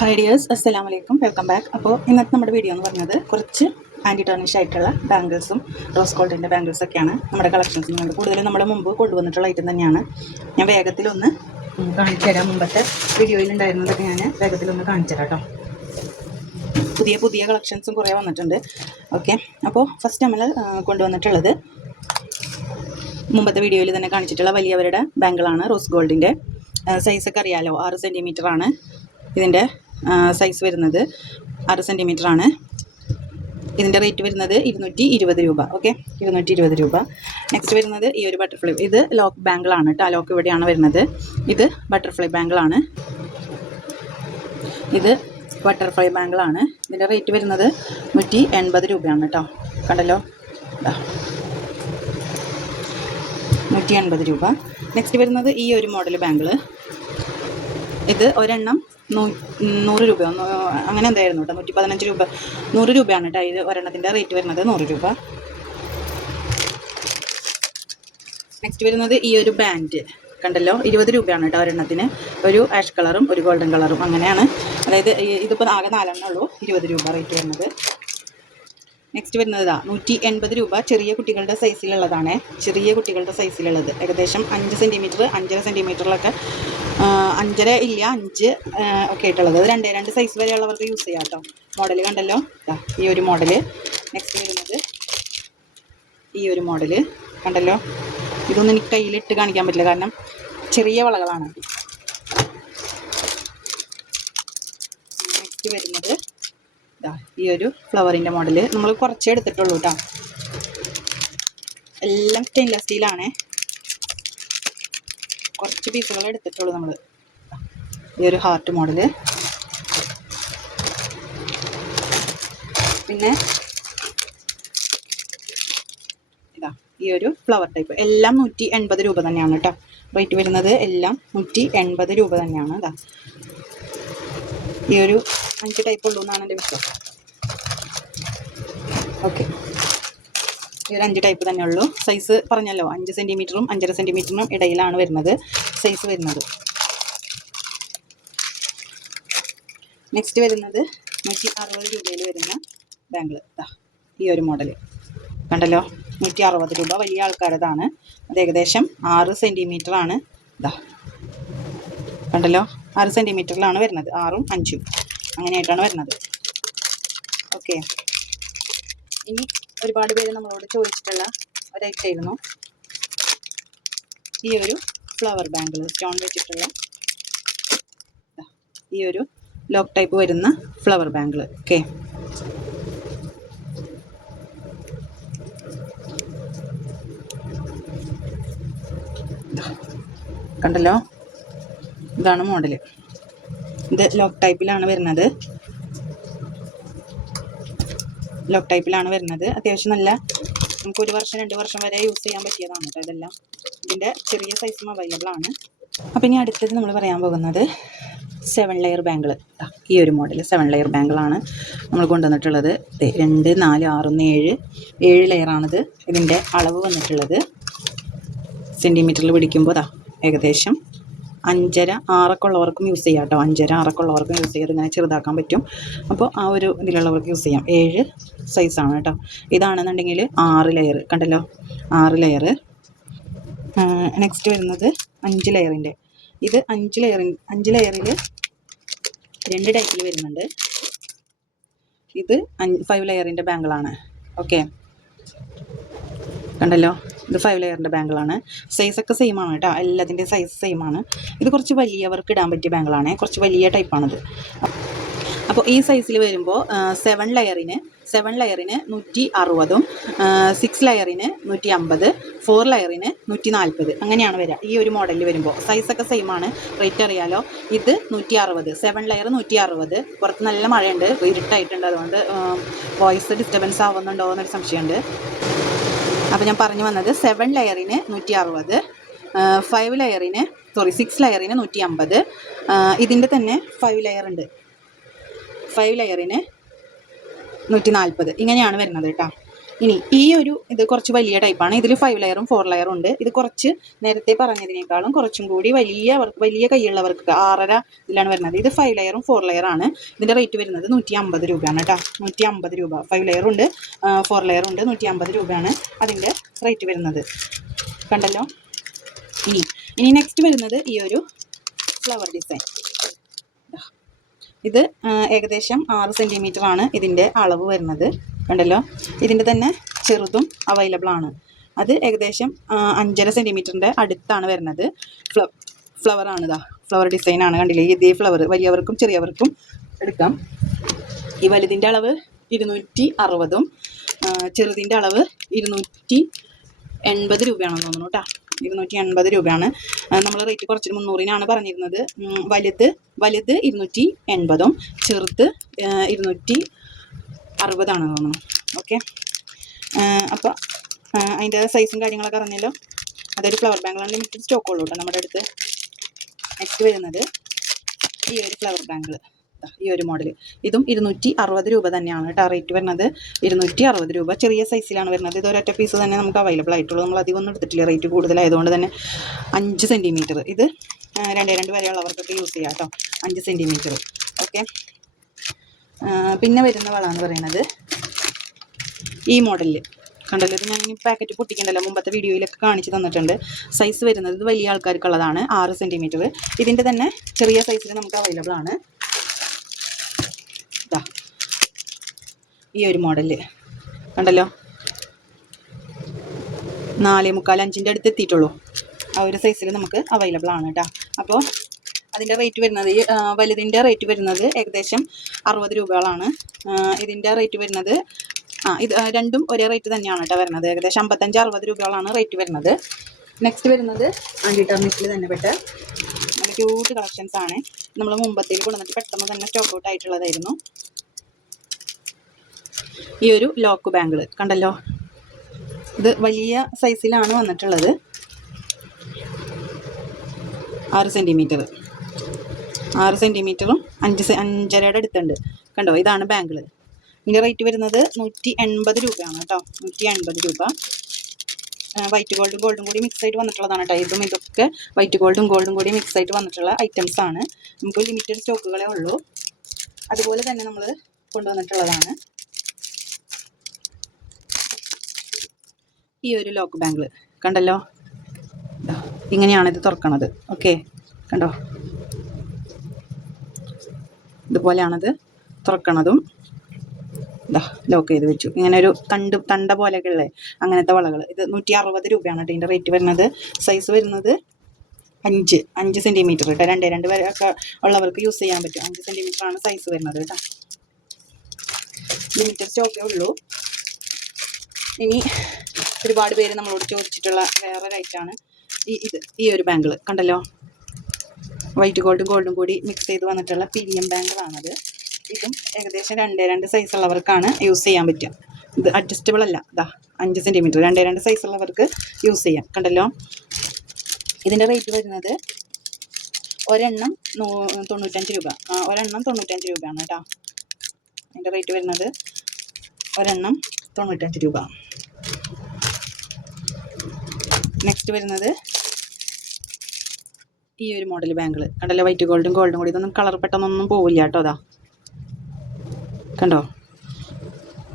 Hi dears അസ്സലാം വലൈക്കും welcome back അപ്പോൾ ഇന്നത്തെ നമ്മുടെ വീഡിയോ എന്ന് പറഞ്ഞത് കുറച്ച് ആന്റി ടർണിഷ് ആയിട്ടുള്ള ബാംഗിൾസും റോസ് ഗോൾഡിന്റെ ബാംഗിൾസ് ഒക്കെയാണ് നമ്മുടെ കളക്ഷൻസ് ഉണ്ട് കൂടുതലും നമ്മൾ മുമ്പ് കൊണ്ടുവന്നിട്ടുള്ള ഐറ്റം തന്നെയാണ്. ഞാൻ വേഗത്തിലൊന്ന് കാണിച്ചു തരാം മുമ്പത്തെ വീഡിയോയിൽ ഉണ്ടായിരുന്നതൊക്കെ ഞാൻ വേഗത്തിലൊന്ന് കാണിച്ചു തരാം കേട്ടോ പുതിയ പുതിയ കളക്ഷൻസും കുറേ വന്നിട്ടുണ്ട്. ഓക്കെ അപ്പോൾ ഫസ്റ്റ് നമ്മൾ കൊണ്ടുവന്നിട്ടുള്ളത് മുമ്പത്തെ വീഡിയോയിൽ തന്നെ കാണിച്ചിട്ടുള്ള വലിയവരുടെ ബാങ്കിളാണ് റോസ് ഗോൾഡിന്റെ സൈസൊക്കെ അറിയാലോ? ആറ് സെന്റിമീറ്റർ ആണ്. ഇതിന്റെ സൈസ് വരുന്നത് അര ആണ്. ഇതിന്റെ റേറ്റ് വരുന്നത് ഇരുന്നൂറ്റി ഇരുപത് രൂപ. ഓക്കെ ഇരുന്നൂറ്റി ഇരുപത് രൂപ. നെക്സ്റ്റ് വരുന്നത് ഈ ഒരു ബട്ടർഫ്ലൈ ഇത് ലോക്ക് ബാങ്കിളാണ് കേട്ടോ ലോക്ക് ഇവിടെയാണ് വരുന്നത്. ഇത് ബട്ടർഫ്ലൈ ബാങ്കിളാണ് ഇത് ബട്ടർഫ്ലൈ ബാങ്കിളാണ് ഇതിന്റെ റേറ്റ് വരുന്നത് നൂറ്റി എൺപത് രൂപയാണ് കേട്ടോ കണ്ടല്ലോ? നൂറ്റി എൺപത് രൂപ. നെക്സ്റ്റ് വരുന്നത് ഈ ഒരു മോഡൽ ബാങ്കിൾ ഇത് ഒരെണ്ണം നൂ നൂറ് രൂപ അങ്ങനെ എന്തായിരുന്നു കേട്ടോ നൂറ്റി പതിനഞ്ച് രൂപ. നൂറ് രൂപയാണ് കേട്ടോ ഇത് ഒരെണ്ണത്തിന്റെ റേറ്റ് വരുന്നത്. നൂറ് രൂപ. നെക്സ്റ്റ് വരുന്നത് ഈ ഒരു ബാൻഡ് കണ്ടല്ലോ? ഇരുപത് രൂപയാണ് കേട്ടോ ഒരെണ്ണത്തിന്. ഒരു ആഷ് കളറും ഒരു ഗോൾഡൻ കളറും അങ്ങനെയാണ്. അതായത് ഇതിപ്പോൾ ആകെ നാലെണ്ണേ ഉള്ളൂ. ഇരുപത് രൂപ റേറ്റ് വരുന്നത്. നെക്സ്റ്റ് വരുന്നത് നൂറ്റി എൺപത് രൂപ ചെറിയ കുട്ടികളുടെ സൈസിലുള്ളതാണ് ചെറിയ കുട്ടികളുടെ സൈസിലുള്ളത് ഏകദേശം അഞ്ച് സെന്റിമീറ്റർ അഞ്ചര സെന്റിമീറ്ററിലൊക്കെ അഞ്ചര ഇല്ല അഞ്ച് ഒക്കെ ആയിട്ടുള്ളത്. രണ്ടേ രണ്ട് സൈസ് വരെയുള്ളവർക്ക് യൂസ് ചെയ്യാം കേട്ടോ മോഡൽ കണ്ടല്ലോ? ഈ ഒരു മോഡൽ നെക്സ്റ്റ് വരുന്നത് ഈ ഒരു മോഡൽ കണ്ടല്ലോ? ഇതൊന്നും എനിക്ക് കയ്യിലിട്ട് കാണിക്കാൻ പറ്റില്ല. കാരണം ചെറിയ വളകളാണ്. നെക്സ്റ്റ് വരുന്നത് ഈ ഒരു ഫ്ലവറിന്റെ മോഡൽ നമ്മൾ കുറച്ചേ എടുത്തിട്ടുള്ളൂ കേട്ടോ എല്ലാം സ്റ്റെയിൻലെസ് സ്റ്റീലാണേ കുറച്ച് പീസുകൾ എടുത്തിട്ടുള്ളൂ നമ്മൾ ഈ ഒരു ഹാർട്ട് മോഡൽ പിന്നെ ഇതാ ഈ ഒരു ഫ്ലവർ ടൈപ്പ് എല്ലാം നൂറ്റി എൺപത് രൂപ തന്നെയാണ് കേട്ടോ റേറ്റ് വരുന്നത് എല്ലാം നൂറ്റി എൺപത് രൂപ തന്നെയാണ് ഇതാ ഈ ഒരു അഞ്ച് ടൈപ്പ് ഉള്ളൂ എന്നാണ് എന്റെ വിശ്വാസം. ഓക്കെ ഈ ഒരു അഞ്ച് ടൈപ്പ് തന്നെ ഉള്ളൂ. സൈസ് പറഞ്ഞല്ലോ അഞ്ച് സെന്റിമീറ്ററും അഞ്ചര സെന്റിമീറ്ററിനും ഇടയിലാണ് വരുന്നത്. സൈസ് വരുന്നത്. നെക്സ്റ്റ് വരുന്നത് നൂറ്റി അറുപത് രൂപയിൽ വരുന്ന ബാങ്കിൾ ഈ ഒരു മോഡൽ കണ്ടല്ലോ? നൂറ്റി അറുപത് രൂപ. വലിയ ആൾക്കാരതാണ്. അത് ഏകദേശം ആറ് ആണ്. ഇതാ കണ്ടല്ലോ? ആറ് സെന്റിമീറ്ററിലാണ് വരുന്നത്. ആറും അഞ്ചും. അങ്ങനെയായിട്ടാണ് വരുന്നത്. ഓക്കെ ഇനി ഒരുപാട് പേര് നമ്മളോട് ചോദിച്ചിട്ടുള്ള ഒരൈറ്റായിരുന്നു. ഈ ഒരു ഫ്ലവർ ബാങ്കിൾ സ്റ്റോൺ വെച്ചിട്ടുള്ള. ഈ ഒരു ലോക്ക് ടൈപ്പ് വരുന്ന ഫ്ലവർ ബാങ്കിൾ ഓക്കെ കണ്ടല്ലോ? ഇതാണ് മോഡൽ ഇത് ലോക്ക് ടൈപ്പിലാണ് വരുന്നത്. ലോക്ക് ടൈപ്പിലാണ് വരുന്നത്. അത്യാവശ്യം നല്ല നമുക്ക് ഒരു വർഷം രണ്ട് വർഷം വരെ യൂസ് ചെയ്യാൻ പറ്റിയതാണ് കേട്ടോ ഇതെല്ലാം. ഇതിന്റെ ചെറിയ സൈസും അവൈലബിൾ ആണ്. അപ്പം ഇനി അടുത്തത് നമ്മൾ പറയാൻ പോകുന്നത് സെവൻ ലെയർ ബാങ്കിൾ ഈ ഒരു മോഡൽ സെവൻ ലെയർ ബാങ്കിളാണ് നമ്മൾ കൊണ്ടുവന്നിട്ടുള്ളത്. രണ്ട് നാല് ആറ് ഒന്ന് ഏഴ്. ഏഴ് ലെയറാണിത് ഇതിന്റെ അളവ് വന്നിട്ടുള്ളത് സെന്റിമീറ്ററിൽ പിടിക്കുമ്പോൾ ദാ ഏകദേശം അഞ്ചര ആറൊക്കെ ഉള്ളവർക്കും യൂസ് ചെയ്യാം കേട്ടോ അഞ്ചര ആറൊക്കെ ഉള്ളവർക്കും യൂസ് ചെയ്യാം ഇങ്ങനെ ചെറുതാക്കാൻ പറ്റും. അപ്പോൾ ആ ഒരു ഇതിലുള്ളവർക്ക് യൂസ് ചെയ്യാം. ഏഴ് സൈസാണ് കേട്ടോ ഇതാണെന്നുണ്ടെങ്കിൽ ആറ് ലെയർ കണ്ടല്ലോ? ആറ് ലെയർ നെക്സ്റ്റ് വരുന്നത് അഞ്ച് ലെയറിന്റെ ഇത് അഞ്ച് ലെയറിൻ അഞ്ച് ലെയറിൽ രണ്ട് ടൈപ്പിൽ വരുന്നുണ്ട്. ഇത് ഫൈവ് ലെയറിന്റെ ബാങ്കിളാണ് ഓക്കെ കണ്ടല്ലോ? ഇത് ഫൈവ് ലെയറിന്റെ ബാങ്കിളാണ് സൈസൊക്കെ സെയിം ആണ് കേട്ടോ എല്ലാത്തിന്റെയും സൈസ് സെയിം ആണ്. ഇത് കുറച്ച് വലിയവർക്ക് ഇടാൻ പറ്റിയ ബാങ്കിളാണ് കുറച്ച് വലിയ ടൈപ്പാണിത് അപ്പോൾ ഈ സൈസിൽ വരുമ്പോൾ സെവൻ ലെയറിന് സെവൻ ലെയറിന് നൂറ്റി അറുപതും സിക്സ് ലെയറിന് നൂറ്റി അമ്പത് ഫോർ ലെയറിന് നൂറ്റി നാൽപ്പത് അങ്ങനെയാണ് വരിക ഈ ഒരു മോഡലിൽ വരുമ്പോൾ സൈസൊക്കെ സെയിം ആണ്. റേറ്റ് അറിയാലോ? ഇത് നൂറ്റി അറുപത് സെവൻ ലെയർ നൂറ്റി അറുപത്. പുറത്ത് നല്ല മഴയുണ്ട്. ഇരുട്ടായിട്ടുണ്ട്. അതുകൊണ്ട് വോയിസ് ഡിസ്റ്റർബൻസ് ആവുന്നുണ്ടോ എന്നൊരു സംശയമുണ്ട്. അപ്പോൾ ഞാൻ പറഞ്ഞു വന്നത് സെവൻ ലെയറിന് നൂറ്റി അറുപത് ഫൈവ് ലെയറിന് സോറി സിക്സ് ലെയറിന് നൂറ്റി അമ്പത് ഇതിന്റെ തന്നെ ഫൈവ് ലെയർ ഉണ്ട്. ഫൈവ് ലെയറിന് നൂറ്റി നാൽപ്പത് ഇങ്ങനെയാണ് വരുന്നത് കേട്ടോ. ഇനി ഈ ഒരു ഇത് കുറച്ച് വലിയ ടൈപ്പാണ് ഇതിൽ ഫൈവ് ലെയറും ഫോർ ലെയറും ഉണ്ട്. ഇത് കുറച്ച് നേരത്തെ പറഞ്ഞതിനേക്കാളും കുറച്ചും കൂടി വലിയ വലിയ കൈയുള്ളവർക്ക് ആറര ഇതിലാണ് വരുന്നത്. ഇത് ഫൈവ് ലെയറും ഫോർ ലെയറാണ് ഇതിന്റെ റേറ്റ് വരുന്നത് നൂറ്റി അമ്പത് രൂപയാണ് കേട്ടോ. നൂറ്റി അമ്പത് രൂപ ഫൈവ് ലെയറുണ്ട് ഫോർ ലെയറുണ്ട് നൂറ്റി അമ്പത് രൂപയാണ് അതിന്റെ റേറ്റ് വരുന്നത്. കണ്ടല്ലോ? ഇനി ഇനി നെക്സ്റ്റ് വരുന്നത് ഈ ഒരു ഫ്ലവർ ഡിസൈൻ ഇത് ഏകദേശം ആറ് ആണ് ഇതിന്റെ അളവ് വരുന്നത്. കണ്ടല്ലോ? ഇതിന്റെ തന്നെ ചെറുതും അവൈലബിൾ ആണ്. അത് ഏകദേശം അഞ്ചര സെന്റിമീറ്ററിന്റെ അടുത്താണ് വരുന്നത്. ഫ്ല ഇതാ. ഫ്ലവർ ഡിസൈൻ ആണ് കണ്ടില്ലേ? ഇതേ ഫ്ലവർ വലിയവർക്കും ചെറിയവർക്കും എടുക്കാം. ഈ വലുതിന്റെ അളവ് ഇരുന്നൂറ്റി അറുപതും ചെറുതിന്റെ അളവ് ഇരുന്നൂറ്റി എൺപത് രൂപയാണെന്ന് തോന്നുന്നു കേട്ടോ. ഇരുന്നൂറ്റി എൺപത് രൂപയാണ്. നമ്മൾ റേറ്റ് കുറച്ചിട്ട് മുന്നൂറിനാണ് പറഞ്ഞിരുന്നത്. വലുത് വലുത് ഇരുന്നൂറ്റി എൺപതും ചെറുത് ഇരുന്നൂറ്റി അറുപതാണ് തോന്നുന്നു. ഓക്കെ അപ്പോൾ അതിന്റെ സൈസും കാര്യങ്ങളൊക്കെ അറിഞ്ഞല്ലോ. അതൊരു ഫ്ലവർ ബാങ്കിലാണ് ലിമിറ്റഡ് സ്റ്റോക്ക് ഉള്ളൂ കേട്ടോ നമ്മുടെ അടുത്ത്. നെക്സ്റ്റ് വരുന്നത് ഈ ഒരു ഫ്ലവർ ബാങ്കിൾ ഈ ഒരു മോഡൽ ഇതും ഇരുന്നൂറ്റി അറുപത് രൂപ തന്നെയാണ് കേട്ടോ റേറ്റ് വരുന്നത്. ഇരുന്നൂറ്റി അറുപത് രൂപ ചെറിയ സൈസിലാണ് വരുന്നത്. ഇത് ഒരൊറ്റ പീസ് തന്നെ നമുക്ക് അവൈലബിൾ ആയിട്ടുള്ളൂ. നമ്മൾ അധികം ഒന്നും എടുത്തിട്ടില്ല. റേറ്റ് കൂടുതലായതുകൊണ്ട് തന്നെ അഞ്ച് സെന്റിമീറ്റർ ഇത് രണ്ടേ രണ്ട് വരെയുള്ളവർക്കൊക്കെ യൂസ് ചെയ്യാം കേട്ടോ അഞ്ച് സെന്റിമീറ്റർ ഓക്കെ പിന്നെ വരുന്ന വളമെന്ന് പറയുന്നത് ഈ മോഡലിൽ കണ്ടല്ലോ ഇത് ഞാൻ പാക്കറ്റ് പൊട്ടിക്കണ്ടല്ലോ മുമ്പത്തെ വീഡിയോയിലൊക്കെ കാണിച്ച് തന്നിട്ടുണ്ട്. സൈസ് വരുന്നത് ഇത് വലിയ ആൾക്കാർക്കുള്ളതാണ് ആറ് സെന്റിമീറ്റർ ഇതിന്റെ തന്നെ ചെറിയ സൈസിൽ നമുക്ക് അവൈലബിൾ ആണ്. ഇതാ ഈ ഒരു മോഡൽ കണ്ടല്ലോ? നാല് മുക്കാൽ അഞ്ചിന്റെ അടുത്ത് എത്തിയിട്ടുള്ളൂ. ആ ഒരു സൈസിൽ നമുക്ക് അവൈലബിൾ ആണ് കേട്ടോ അപ്പോൾ അതിന്റെ റേറ്റ് വരുന്നത് വലുതിന്റെ റേറ്റ് വരുന്നത് ഏകദേശം അറുപത് രൂപകളാണ്. ഇതിന്റെ റേറ്റ് വരുന്നത് ആ ഇത് രണ്ടും ഒരേ റേറ്റ് തന്നെയാണ് കേട്ടോ വരുന്നത്. ഏകദേശം അമ്പത്തഞ്ച് അറുപത് രൂപകളാണ് റേറ്റ് വരുന്നത്. നെക്സ്റ്റ് വരുന്നത് ആന്റി ടർണിഷിൽ തന്നെ പെട്ട നല്ല ക്യൂട്ട് കളക്ഷൻസ് ആണ്. നമ്മൾ മുമ്പത്തേൽ കൊണ്ടുവന്നിട്ട് പെട്ടെന്ന് തന്നെ സ്റ്റോക്ക് ഔട്ട് ആയിട്ടുള്ളതായിരുന്നു. ഈ ഒരു ലോക്ക് ബാങ്കിൾ കണ്ടല്ലോ? ഇത് വലിയ സൈസിലാണ് വന്നിട്ടുള്ളത്. ആറ് സെന്റിമീറ്റർ ആറ് സെന്റിമീറ്ററും അഞ്ച് അഞ്ചരയുടെ അടുത്തുണ്ട്. കണ്ടോ? ഇതാണ് ബാങ്കിൾ ഇതിന്റെ റേറ്റ് വരുന്നത് നൂറ്റി എൺപത് രൂപയാണ് കേട്ടോ. നൂറ്റി എൺപത് രൂപ വൈറ്റ് ഗോൾഡും ഗോൾഡും കൂടി മിക്സ് ആയിട്ട് വന്നിട്ടുള്ളതാണ് കേട്ടോ. ഇതും ഇതൊക്കെ വൈറ്റ് ഗോൾഡും ഗോൾഡും കൂടി മിക്സ് ആയിട്ട് വന്നിട്ടുള്ള ഐറ്റംസ് ആണ്. നമുക്ക് ലിമിറ്റഡ് സ്റ്റോക്കുകളേ ഉള്ളൂ. അതുപോലെ തന്നെ നമ്മൾ കൊണ്ടുവന്നിട്ടുള്ളതാണ്. ഈ ഒരു ലോക്ക് ബാങ്കിൾ കണ്ടല്ലോ? ഇങ്ങനെയാണ് ഇത് തുറക്കണത്. ഓക്കെ കണ്ടോ? ഇതുപോലെയാണിത്. തുറക്കണതും ഇതാ ലോക്ക് ചെയ്ത് വെച്ചു. ഇങ്ങനെ ഒരു തണ്ട് തണ്ട പോലെയൊക്കെ ഉള്ളത് അങ്ങനത്തെ വളകൾ ഇത് നൂറ്റി അറുപത് രൂപയാണ് കേട്ടോ ഇതിന്റെ റേറ്റ് വരുന്നത്. സൈസ് വരുന്നത് അഞ്ച് അഞ്ച് സെന്റിമീറ്റർ കേട്ടോ. രണ്ടേ രണ്ട് ഒക്കെ ഉള്ളവർക്ക് യൂസ് ചെയ്യാൻ പറ്റും. അഞ്ച് സെന്റിമീറ്റർ ആണ് സൈസ് വരുന്നത് കേട്ടോ. ലിമിറ്റഡ് സ്റ്റോക്കേ ഉള്ളൂ. ഇനി ഒരുപാട് പേര് നമ്മളോട് ചോദിച്ചിട്ടുള്ള വേറെ ഐറ്റാണ് ഈ ഇത് ഈ ഒരു ബാങ്കിൾ കണ്ടല്ലോ? വൈറ്റ് ഗോൾഡും ഗോൾഡും കൂടി മിക്സ് ചെയ്ത് വന്നിട്ടുള്ള പിരിയം ബാങ്കിളാണത് ഇതും ഏകദേശം രണ്ടേ രണ്ട് സൈസ് ഉള്ളവർക്കാണ് യൂസ് ചെയ്യാൻ പറ്റുക. ഇത് അഡ്ജസ്റ്റബിൾ അല്ല. ഇതാ അഞ്ച് സെന്റിമീറ്റർ രണ്ടേ രണ്ട് സൈസ് ഉള്ളവർക്ക് യൂസ് ചെയ്യാം. കണ്ടല്ലോ? ഇതിന്റെ റേറ്റ് വരുന്നത് ഒരെണ്ണം നൂ- തൊണ്ണൂറ്റഞ്ച് രൂപ. ഒരെണ്ണം തൊണ്ണൂറ്റഞ്ച് രൂപയാണ് കേട്ടോ അതിന്റെ റേറ്റ് വരുന്നത് ഒരെണ്ണം തൊണ്ണൂറ്റഞ്ച് രൂപ. നെക്സ്റ്റ് വരുന്നത് ഈ ഒരു മോഡൽ ബാങ്കിൾ കണ്ടല്ലോ? വൈറ്റ് ഗോൾഡും ഗോൾഡും കൂടി. ഇതൊന്നും കളർ പെട്ടെന്നൊന്നും പോവില്ല കേട്ടോ അതാ കണ്ടോ?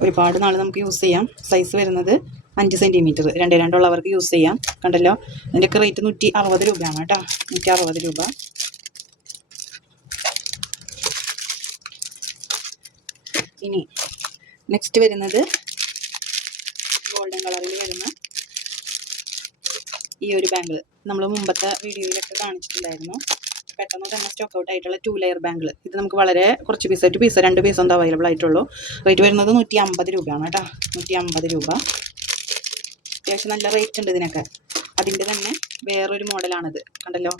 ഒരുപാട് നാൾ നമുക്ക് യൂസ് ചെയ്യാം. സൈസ് വരുന്നത് അഞ്ച് സെന്റിമീറ്റർ രണ്ട് രണ്ടുള്ളവർക്ക് യൂസ് ചെയ്യാം. കണ്ടല്ലോ? ഇതിന്റെയൊക്കെ റേറ്റ് നൂറ്റി അറുപത് രൂപയാണ് കേട്ടോ. നൂറ്റി അറുപത് രൂപ. ഇനി നെക്സ്റ്റ് വരുന്നത് ഗോൾഡൻ കളറിൽ വരുന്ന ഈ ഒരു ബാങ്കിൾ നമ്മൾ മുമ്പത്തെ വീഡിയോയിലൊക്കെ കാണിച്ചിട്ടുണ്ടായിരുന്നു. പെട്ടെന്ന് തന്നെ സ്റ്റോക്ക് ഔട്ട് ആയിട്ടുള്ള ടു ലെയർ ബാങ്കിൾ ഇത് നമുക്ക് വളരെ കുറച്ച് പീസ് ഒരു പീസ് രണ്ട് പീസ് ഒന്നും അവൈലബിൾ ആയിട്ടുള്ളൂ. റേറ്റ് വരുന്നത് നൂറ്റി അമ്പത് രൂപയാണ് കേട്ടോ. നൂറ്റി അമ്പത് രൂപ. അത്യാവശ്യം നല്ല റേറ്റ് ഉണ്ട് ഇതിനൊക്കെ. അതിന്റെ തന്നെ വേറൊരു മോഡലാണിത്. കണ്ടല്ലോ?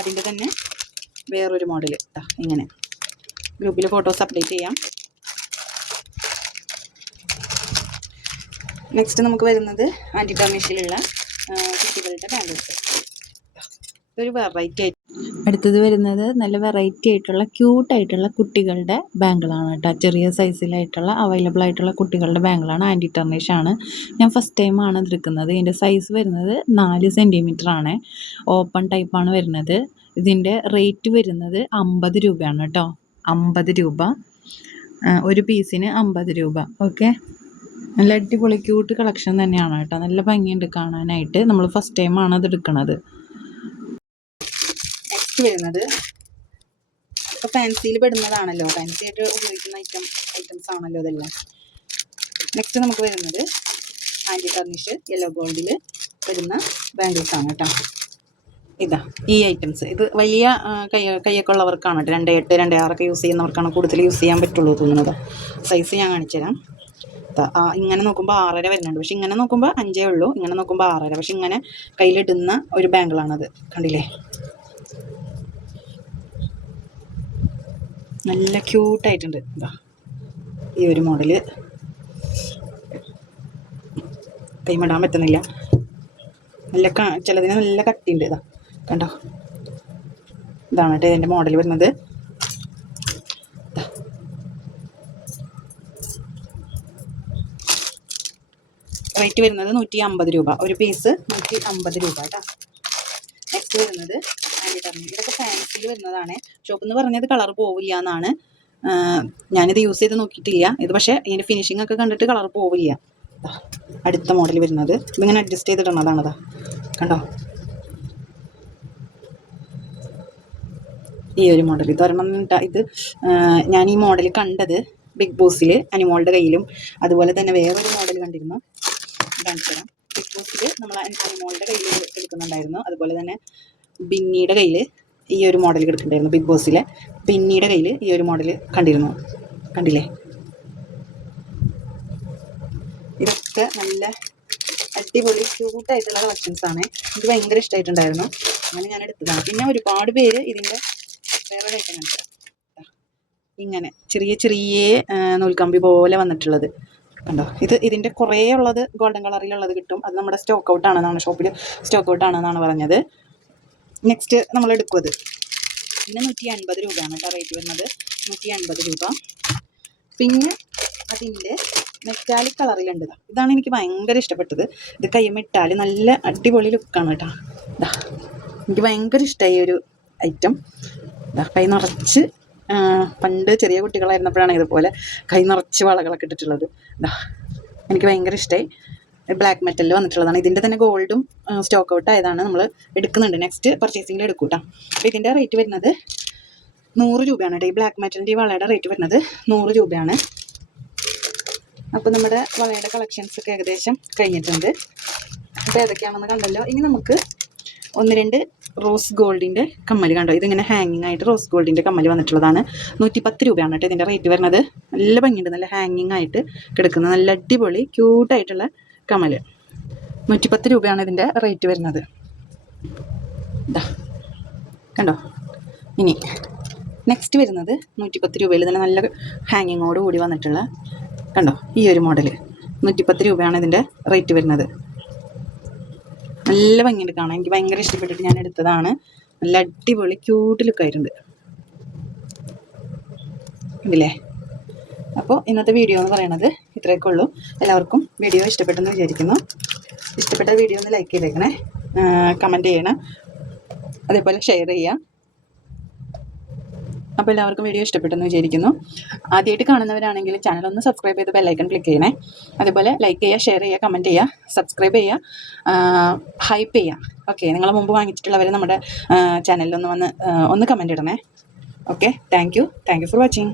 അതിന്റെ തന്നെ വേറൊരു മോഡൽ ഇങ്ങനെ. ഗ്രൂപ്പിൽ ഫോട്ടോസ് അപ്ഡേറ്റ് ചെയ്യാം. നെക്സ്റ്റ് നമുക്ക് വരുന്നത് ആന്റി ടർണിഷിലുള്ള കുട്ടികളുടെ ബാങ്കിൾസ് ഒരു വെറൈറ്റി ആയിട്ട്. അടുത്തത് വരുന്നത് നല്ല വെറൈറ്റി ആയിട്ടുള്ള ക്യൂട്ടായിട്ടുള്ള കുട്ടികളുടെ ബാങ്കിളാണ് കേട്ടോ. ചെറിയ സൈസിലായിട്ടുള്ള അവൈലബിൾ ആയിട്ടുള്ള കുട്ടികളുടെ ബാങ്കിളാണ് ആന്റി ടർണിഷ് ആണ്. ഞാൻ ഫസ്റ്റ് ടൈമാണ് എടുക്കുന്നത്. ഇതിന്റെ സൈസ് വരുന്നത് നാല് സെന്റിമീറ്റർ ആണ്. ഓപ്പൺ ടൈപ്പാണ് വരുന്നത്. ഇതിന്റെ റേറ്റ് വരുന്നത് അമ്പത് രൂപയാണ് കേട്ടോ. അമ്പത് രൂപ. ഒരു പീസിന് അമ്പത് രൂപ. ഓക്കെ നല്ല അടിപൊളി ക്യൂട്ട് കളക്ഷൻ തന്നെയാണ് കേട്ടോ. നല്ല ഭംഗിയുണ്ട് കാണാനായിട്ട്. നമ്മൾ ഫസ്റ്റ് ടൈമാണ് അത് എടുക്കുന്നത് നെക്സ്റ്റ് വരുന്നത്. ഇപ്പോൾ ഫാൻസിയിൽ പെടുന്നതാണല്ലോ. ഫാൻസി ആയിട്ട് ഉപയോഗിക്കുന്ന ഐറ്റം ഐറ്റംസ് ആണല്ലോ ഇതെല്ലാം. നെക്സ്റ്റ് നമുക്ക് വരുന്നത് ആന്റി ടർണിഷ് യെല്ലോ ഗോൾഡിൽ വരുന്ന ബാംഗിൾസ് ആണ് കേട്ടോ. ഇതാ ഈ ഐറ്റംസ് ഇത് വലിയ കൈ കൈയൊക്കെ ഉള്ളവർക്കാണ് കേട്ടോ. രണ്ട് എട്ട് രണ്ട് ആറൊക്കെ യൂസ് ചെയ്യുന്നവർക്കാണ് കൂടുതൽ യൂസ് ചെയ്യാൻ പറ്റുള്ളൂ തോന്നുന്നത്. സൈസ് ഞാൻ കാണിച്ചു തരാം ദാ, ആ, ഇങ്ങനെ നോക്കുമ്പോൾ ആറര വരുന്നുണ്ട്. പക്ഷെ ഇങ്ങനെ നോക്കുമ്പോൾ അഞ്ചേ ഉള്ളൂ. ഇങ്ങനെ നോക്കുമ്പോൾ ആറര. പക്ഷെ ഇങ്ങനെ കയ്യിലിടുന്ന ഒരു ബാങ്കിളാണത്. കണ്ടില്ലേ? നല്ല ക്യൂട്ടായിട്ടുണ്ട്. ഈ ഒരു മോഡൽ. കൈമിടാൻ പറ്റുന്നില്ല. നല്ല ചിലതിന് നല്ല കട്ടിയുണ്ട്. ഇതാ കണ്ടോ? ഇതാണ് കേട്ടോ ഇതിന്റെ മോഡൽ വരുന്നത്. റേറ്റ് വരുന്നത് നൂറ്റി അമ്പത് രൂപ. ഒരു പീസ് നൂറ്റി അമ്പത് രൂപ കേട്ടോ. നെക്സ്റ്റ് വരുന്നത് ആന്റി ടർണിങ് ഇതൊക്കെ ഫാൻസിയിൽ വരുന്നതാണ്. ഷോപ്പ് എന്ന് പറഞ്ഞത് കളർ പോവില്ല എന്നാണ്. ഞാനിത് യൂസ് ചെയ്ത് നോക്കിയിട്ടില്ല. ഇത് പക്ഷേ ഇതിന്റെ ഫിനിഷിംഗ് ഒക്കെ കണ്ടിട്ട് കളർ പോവില്ല. അടുത്ത മോഡൽ വരുന്നത്. ഇതിങ്ങനെ അഡ്ജസ്റ്റ് ചെയ്തിട്ടുള്ളതാണതാ കണ്ടോ? ഈ ഒരു മോഡൽ ഇത് ഒരെണ്ണം ഇത് ഞാൻ ഈ മോഡൽ കണ്ടത് ബിഗ് ബോസിൽ അനിമോളുടെ കയ്യിലും. അതുപോലെ തന്നെ വേറൊരു മോഡൽ കണ്ടിരുന്നു. കാണിച്ചു തരാം ബിഗ് ബോസിൽ നമ്മൾ അനിമോളുടെ കയ്യിൽ എടുക്കുന്നുണ്ടായിരുന്നു. അതുപോലെ തന്നെ ബിന്നിയുടെ കയ്യിൽ ഈ ഒരു മോഡൽ കിടക്കുന്നുണ്ടായിരുന്നു ബിഗ് ബോസിലെ ബിന്നിയുടെ കയ്യിൽ ഈ ഒരു മോഡൽ കണ്ടിരുന്നു. കണ്ടില്ലേ? ഇതൊക്കെ നല്ല അടിപൊളി ക്യൂട്ടായിട്ടുള്ള കളക്ഷൻസ് ആണ്. എനിക്ക് ഭയങ്കര ഇഷ്ടമായിട്ടുണ്ടായിരുന്നു അങ്ങനെ ഞാൻ എടുത്തതാണ്. പിന്നെ ഒരുപാട് പേര് ഇതിന്റെ വേറെ ഐറ്റം ദാ, ഇങ്ങനെ ചെറിയ ചെറിയ നൂൽക്കമ്പി പോലെ വന്നിട്ടുള്ളത്. കണ്ടോ? ഇത് ഇതിന്റെ കുറേ ഉള്ളത് ഗോൾഡൻ കളറിലുള്ളത് കിട്ടും. അത് നമ്മുടെ സ്റ്റോക്ക് ഔട്ട് ആണെന്നാണ് ഷോപ്പിൽ സ്റ്റോക്ക് ഔട്ട് ആണെന്നാണ് പറഞ്ഞത്. നെക്സ്റ്റ് നമ്മൾ എടുക്കും അത് ഇതിന് നൂറ്റി അൻപത് രൂപയാണ് കേട്ടോ റേറ്റ് വരുന്നത്. നൂറ്റി അൻപത് രൂപ. പിന്നെ അതിന്റെ മെറ്റാലിക് കളറിലുണ്ട്. ഇതാണ് എനിക്ക് ഭയങ്കര ഇഷ്ടപ്പെട്ടത്. ഇത് കയ്യുമിട്ടാൽ നല്ല അടിപൊളി ലുക്കാണ് കേട്ടോ. എനിക്ക് ഭയങ്കര ഇഷ്ടമായി ഒരു ഐറ്റം കൈ നിറച്ച് പണ്ട് ചെറിയ കുട്ടികളായിരുന്നപ്പോഴാണ് ഇതുപോലെ കൈ നിറച്ച് വളകളൊക്കെ ഇട്ടിട്ടുള്ളത്. ഇതാ എനിക്ക് ഭയങ്കര ഇഷ്ടമായി ബ്ലാക്ക് മെറ്റൽ വന്നിട്ടുള്ളതാണ്. ഇതിന്റെ തന്നെ ഗോൾഡും സ്റ്റോക്ക് ഔട്ട് ആയതാണ് നമ്മൾ എടുക്കുന്നുണ്ട്. നെക്സ്റ്റ് പർച്ചേസിങ്ങിൽ എടുക്കും കേട്ടോ അപ്പോൾ ഇതിന്റെ റേറ്റ് വരുന്നത് നൂറ് രൂപയാണ് കേട്ടോ ഈ ബ്ലാക്ക് മെറ്റലിന്റെ ഈ വളയുടെ റേറ്റ് വരുന്നത് നൂറ് രൂപയാണ്. അപ്പോൾ നമ്മുടെ വളയുടെ കളക്ഷൻസ് ഒക്കെ ഏകദേശം കഴിഞ്ഞിട്ടുണ്ട്. അപ്പോൾ ഏതൊക്കെയാണെന്ന് കണ്ടല്ലോ. ഇനി നമുക്ക് ഒന്ന് രണ്ട് റോസ് ഗോൾഡിന്റെ കമ്മൽ കണ്ടോ? ഇതിങ്ങനെ ഹാങ്ങിങ് ആയിട്ട് റോസ് ഗോൾഡിന്റെ കമ്മൽ വന്നിട്ടുള്ളതാണ്. നൂറ്റി പത്ത് രൂപയാണ് കേട്ടോ ഇതിന്റെ റേറ്റ് വരുന്നത്. നല്ല ഭംഗിയുണ്ട് നല്ല ഹാങ്ങിങ് ആയിട്ട് കിടക്കുന്ന നല്ല അടിപൊളി ക്യൂട്ടായിട്ടുള്ള കമ്മൽ നൂറ്റിപ്പത്ത് രൂപയാണ് ഇതിന്റെ റേറ്റ് വരുന്നത്. കണ്ടോ? ഇനി നെക്സ്റ്റ് വരുന്നത് നൂറ്റി പത്ത് രൂപയിൽ തന്നെ നല്ല ഹാങ്ങിങ്ങോട് കൂടി വന്നിട്ടുള്ള കണ്ടോ? ഈ ഒരു മോഡൽ നൂറ്റിപ്പത്ത് രൂപയാണ് ഇതിന്റെ റേറ്റ് വരുന്നത്. നല്ല ഭംഗിയുണ്ട് കാണാൻ. എനിക്ക് ഭയങ്കര ഇഷ്ടപ്പെട്ടിട്ട് ഞാൻ എടുത്തതാണ്. നല്ല അടിപൊളി ക്യൂട്ട് ലുക്കായിട്ടുണ്ട് ഇതില്ലേ? അപ്പോൾ ഇന്നത്തെ വീഡിയോ എന്ന് പറയുന്നത് ഇത്രയൊക്കെ ഉള്ളൂ. എല്ലാവർക്കും വീഡിയോ ഇഷ്ടപ്പെട്ടെന്ന് വിചാരിക്കുന്നു. ഇഷ്ടപ്പെട്ട വീഡിയോ ഒന്ന് ലൈക്ക് ചെയ്തേക്കണേ. കമന്റ് ചെയ്യണേ. അതേപോലെ ഷെയർ ചെയ്യാം. അപ്പോൾ എല്ലാവർക്കും വീഡിയോ ഇഷ്ടപ്പെട്ടെന്ന് വിചാരിക്കുന്നു. ആദ്യമായിട്ട് കാണുന്നവരാണെങ്കിൽ ചാനൽ ഒന്ന് സബ്സ്ക്രൈബ് ചെയ്ത് ബെല്ലൈക്കൺ ക്ലിക്ക് ചെയ്യണേ. അതുപോലെ ലൈക്ക് ചെയ്യുക ഷെയർ ചെയ്യുക കമന്റ് ചെയ്യുക സബ്സ്ക്രൈബ് ചെയ്യുക ഹൈപ്പ് ചെയ്യുക. ഓക്കെ നിങ്ങൾ മുമ്പ് വാങ്ങിച്ചിട്ടുള്ളവർ നമ്മുടെ ചാനലിൽ ഒന്ന് വന്ന് ഒന്ന് കമന്റ് ഇടണേ. Okay thank you thank you for watching